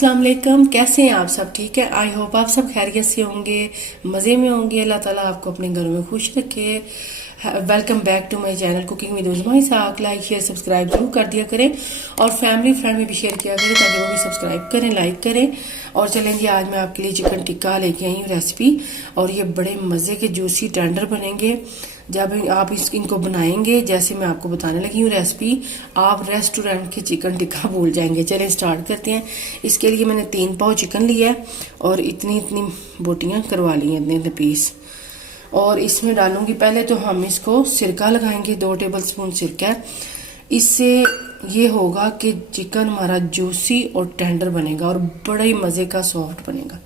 अस्सलाम वालेकुम। कैसे हैं आप सब? ठीक है। आई होप आप सब खैरियत से होंगे, मज़े में होंगे। अल्लाह ताला आपको अपने घर में खुश रखे। Welcome back to my channel cooking with Uzma Isaq. Like share subscribe जरूर कर दिया करें और फैमिली फ्रेंड में भी शेयर किया करें ताकि वो भी सब्सक्राइब करें, लाइक करें। और चलें जी, आज मैं आपके लिए चिकन टिक्का लेके आई हूँ रेसिपी। और ये बड़े मज़े के जूसी टेंडर बनेंगे जब आप इनको बनाएंगे। जैसे मैं आपको बताने लगी हूँ रेसिपी, आप रेस्टोरेंट के चिकन टिक्का भूल जाएंगे। चलें स्टार्ट करते हैं। इसके लिए मैंने 3 पाव चिकन लिया है और इतनी इतनी बोटियाँ करवा ली हैं, इतने इतने पीस। और इसमें डालूंगी, पहले तो हम इसको सिरका लगाएंगे, 2 टेबल स्पून सिरका। इससे ये होगा कि चिकन हमारा जूसी और टेंडर बनेगा और बड़ा ही मज़े का सॉफ्ट बनेगा।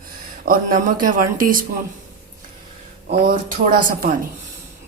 और नमक है 1 टीस्पून और थोड़ा सा पानी,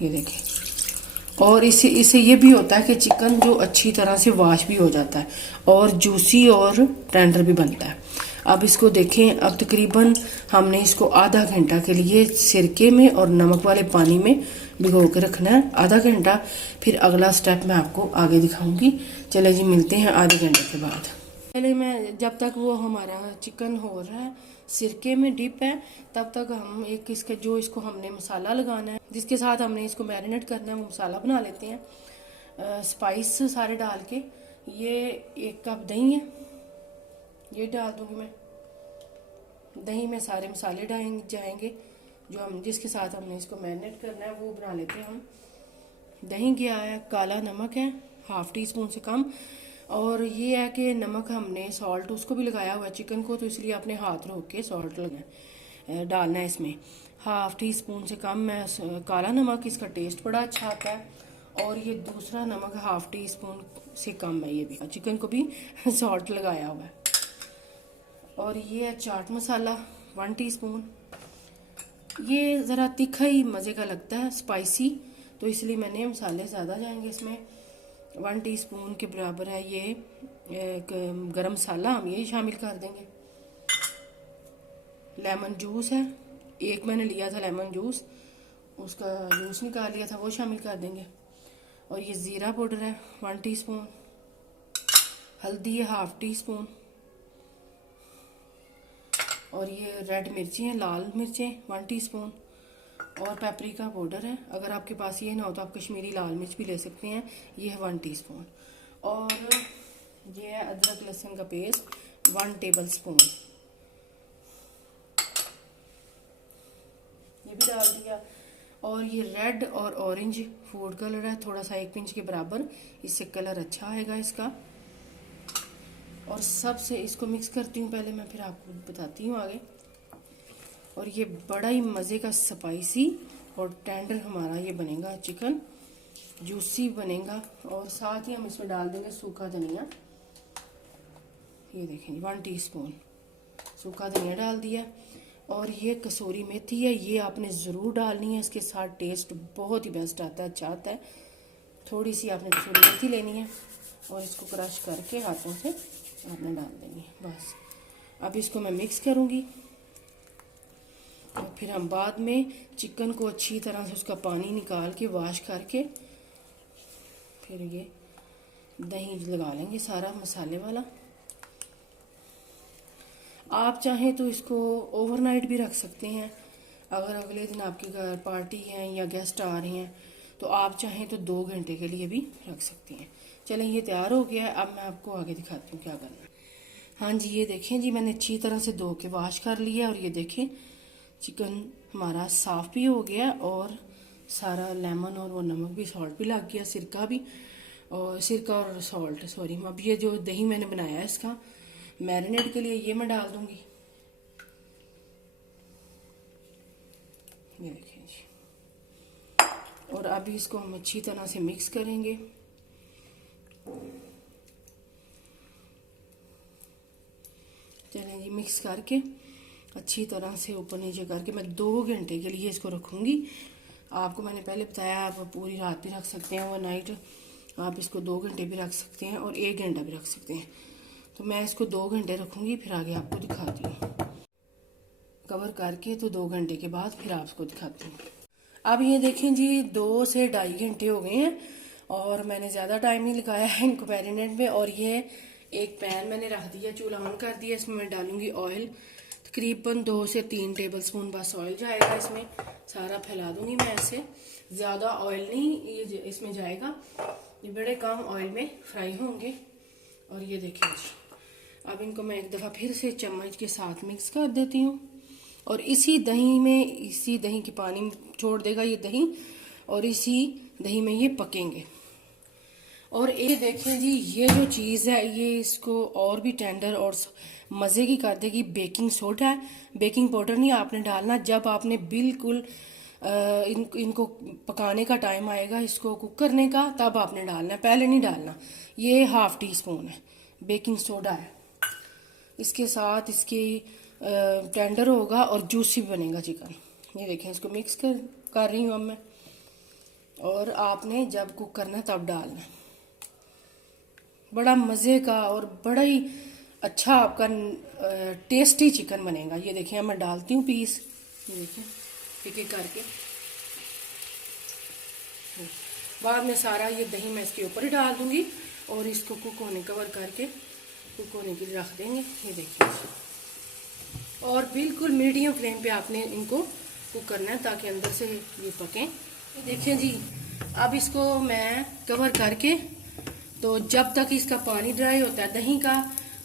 ये देखें। और इससे ये भी होता है कि चिकन जो अच्छी तरह से वॉश भी हो जाता है और जूसी और टेंडर भी बनता है। अब इसको देखें, अब तकरीबन हमने इसको आधा घंटा के लिए सिरके में और नमक वाले पानी में भिगो के रखना है, आधा घंटा। फिर अगला स्टेप मैं आपको आगे दिखाऊंगी। चले जी, मिलते हैं आधे घंटे के बाद। पहले मैं, जब तक वो हमारा चिकन हो रहा है, सिरके में डिप है, तब तक हम एक इसके जो इसको हमने मसाला लगाना है, जिसके साथ हमने इसको मैरिनेट करना है, वो मसाला बना लेते हैं। स्पाइस सारे डाल के, ये 1 कप दही है, ये डाल दूंगी मैं। दही में सारे मसाले जाएंगे जो हम जिसके साथ हमने इसको मैरिनेट करना है, वो बना लेते हैं हम। दही क्या है, काला नमक है 1/2 टीस्पून से कम। और ये है कि नमक हमने सॉल्ट उसको भी लगाया हुआ है चिकन को, तो इसलिए अपने हाथ रोक के सॉल्ट डालना है इसमें। 1/2 टीस्पून से कम है काला नमक, इसका टेस्ट बड़ा अच्छा आता है। और ये दूसरा नमक 1/2 टीस्पून से कम है, ये भी चिकन को भी सॉल्ट लगाया हुआ है। और ये है चाट मसाला 1 टीस्पून। ये ज़रा तीखा ही मज़े का लगता है, स्पाइसी, तो इसलिए मैंने मसाले ज़्यादा जाएंगे इसमें। 1 टीस्पून के बराबर है ये गरम मसाला, हम यही शामिल कर देंगे। लेमन जूस है, 1 मैंने लिया था लेमन जूस, उसका जूस निकाल लिया था, वो शामिल कर देंगे। और ये ज़ीरा पाउडर है 1 टीस्पून। हल्दी है 1/2 टीस्पून। और ये रेड मिर्ची हैं, लाल मिर्चें 1 टीस्पून। और पेपरिका पाउडर है, अगर आपके पास ये ना हो तो आप कश्मीरी लाल मिर्च भी ले सकते हैं, ये है 1 टीस्पून। और ये है अदरक लहसुन का पेस्ट 1 टेबल स्पून, ये भी डाल दिया। और ये रेड और ऑरेंज फूड कलर है, थोड़ा सा 1 पिंच के बराबर, इससे कलर अच्छा आएगा इसका। और सबसे इसको मिक्स करती हूँ पहले मैं, फिर आपको बताती हूँ आगे। और ये बड़ा ही मज़े का स्पाइसी और टेंडर हमारा ये बनेगा, चिकन जूसी बनेगा। और साथ ही हम इसमें डाल देंगे सूखा धनिया, ये देखें 1 टीस्पून सूखा धनिया डाल दिया। और ये कसूरी मेथी है, ये आपने ज़रूर डालनी है, इसके साथ टेस्ट बहुत ही बेस्ट आता है, अच्छा आता है। थोड़ी सी आपने कसूरी मेथी लेनी है और इसको क्रश करके हाथों से आपने डाल देनी है, बस। अब इसको मैं मिक्स करूँगी और फिर हम बाद में चिकन को अच्छी तरह से उसका पानी निकाल के वॉश करके फिर ये दही लगा लेंगे सारा मसाले वाला। आप चाहें तो इसको ओवरनाइट भी रख सकते हैं, अगर अगले दिन आपके घर पार्टी है या गेस्ट आ रहे हैं तो आप चाहें तो 2 घंटे के लिए भी रख सकते हैं। चलें, ये तैयार हो गया है, अब मैं आपको आगे दिखाती हूँ क्या करना है। हाँ जी, ये देखें जी, मैंने अच्छी तरह से धो के वॉश कर लिया। और ये देखें चिकन हमारा साफ़ भी हो गया और सारा लेमन और वो नमक भी, सॉल्ट भी लग गया, सिरका भी, और सिरका और सॉल्ट सॉरी। अब ये जो दही मैंने बनाया है इसका मैरिनेट के लिए, ये मैं डाल दूँगी, ये देखें जी। और अभी इसको हम अच्छी तरह से मिक्स करेंगे। चलें जी, मिक्स करके अच्छी तरह से ऊपर नीचे करके मैं 2 घंटे के लिए इसको रखूँगी। आपको मैंने पहले बताया, आप पूरी रात भी रख सकते हैं, ओवर नाइट आप इसको 2 घंटे भी रख सकते हैं और 1 घंटा भी रख सकते हैं। तो मैं इसको 2 घंटे रखूँगी, फिर आगे आपको दिखाती हूँ। कवर करके तो 2 घंटे के बाद फिर आपको दिखाती हूँ। अब ये देखें जी, 2 से 2.5 घंटे हो गए हैं और मैंने ज़्यादा टाइम नहीं लगाया है इनको मैरिनेट में। और ये एक पैन मैंने रख दिया, चूल्हा ऑन कर दिया। इसमें मैं डालूंगी ऑयल, तकरीबन 2 से 3 टेबलस्पून बस ऑयल जाएगा इसमें। सारा फैला दूंगी मैं ऐसे, ज़्यादा ऑयल नहीं ये इसमें जाएगा, ये बड़े कम ऑयल में फ्राई होंगे। और ये देखिए जी, अब इनको मैं एक दफ़ा फिर से चम्मच के साथ मिक्स कर देती हूँ। और इसी दही में, इसी दही के पानी छोड़ देगा ये दही, और इसी दही में ये पकेंगे। और ये देखें जी, ये जो चीज़ है ये इसको और भी टेंडर और मज़े की कर देगी। बेकिंग सोडा है, बेकिंग पाउडर नहीं आपने डालना। जब आपने बिल्कुल इनको पकाने का टाइम आएगा, इसको कुक करने का, तब आपने डालना है, पहले नहीं डालना। ये ½ टीस्पून है बेकिंग सोडा है। इसके साथ इसकी टेंडर होगा और जूसी बनेगा चिकन। ये देखें, इसको मिक्स कर रही हूँ अब मैं। और आपने जब कुक करना तब डालना। बड़ा मज़े का और बड़ा ही अच्छा आपका टेस्टी चिकन बनेगा। ये देखिए मैं डालती हूँ पीस, ये देखिए एक एक करके। बाद में सारा ये दही मैं इसके ऊपर ही डाल दूंगी और इसको कुक होने कवर करके कुक होने के लिए रख देंगे। ये देखिए, और बिल्कुल मीडियम फ्लेम पे आपने इनको कुक करना है ताकि अंदर से ये पकें। ये देखिए जी, अब इसको मैं कवर करके, तो जब तक इसका पानी ड्राई होता है,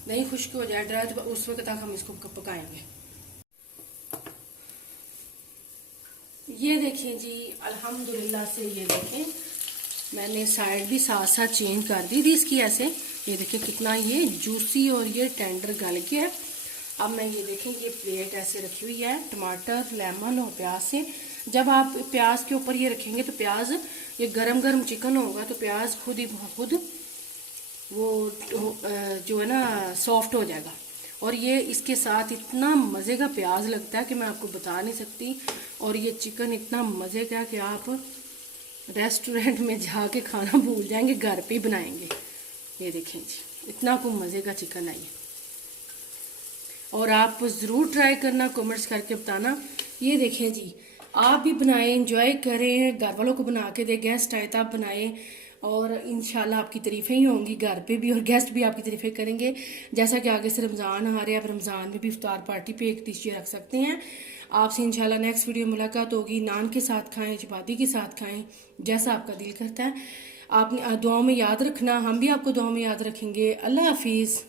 दही खुश्क हो जाए ड्राई, तो उस वक्त तक हम इसको पकाएंगे। ये देखिए जी, अल्हम्दुलिल्लाह से ये देखें मैंने साइड भी साथ साथ चेंज कर दी थी इसकी ऐसे। ये देखिए कितना ये जूसी और ये टेंडर गल गया है। अब मैं ये देखें, ये प्लेट ऐसे रखी हुई है टमाटर, लेमन और प्याज से। जब आप प्याज के ऊपर ये रखेंगे तो प्याज, ये गरम गरम चिकन होगा तो प्याज खुद ही खुद वो जो है ना सॉफ्ट हो जाएगा। और ये इसके साथ इतना मज़े का प्याज लगता है कि मैं आपको बता नहीं सकती। और ये चिकन इतना मज़े का कि आप रेस्टोरेंट में जाके खाना भूल जाएंगे, घर पे ही बनाएंगे। ये देखें जी, इतना को मज़े का चिकन है ये। और आप ज़रूर ट्राई करना, कमेंट्स करके बताना। ये देखें जी, आप भी बनाएं, एंजॉय करें, घर वालों को बना के दे, गेस्ट आए तब बनाएं, और इंशाल्लाह आपकी तारीफ़ें ही होंगी घर पे भी, और गेस्ट भी आपकी तारीफ़ें करेंगे। जैसा कि आगे से रमज़ान आ रहे हैं, आप रमज़ान में भी इफ्तार पार्टी पे एक डिश रख सकते हैं। आपसे इंशाल्लाह नेक्स्ट वीडियो मुलाकात होगी। नान के साथ खाएं, चपाती के साथ खाएं, जैसा आपका दिल करता है। आपने दुआओं में याद रखना, हम भी आपको दुआओं में याद रखेंगे। अल्लाह हाफिज़।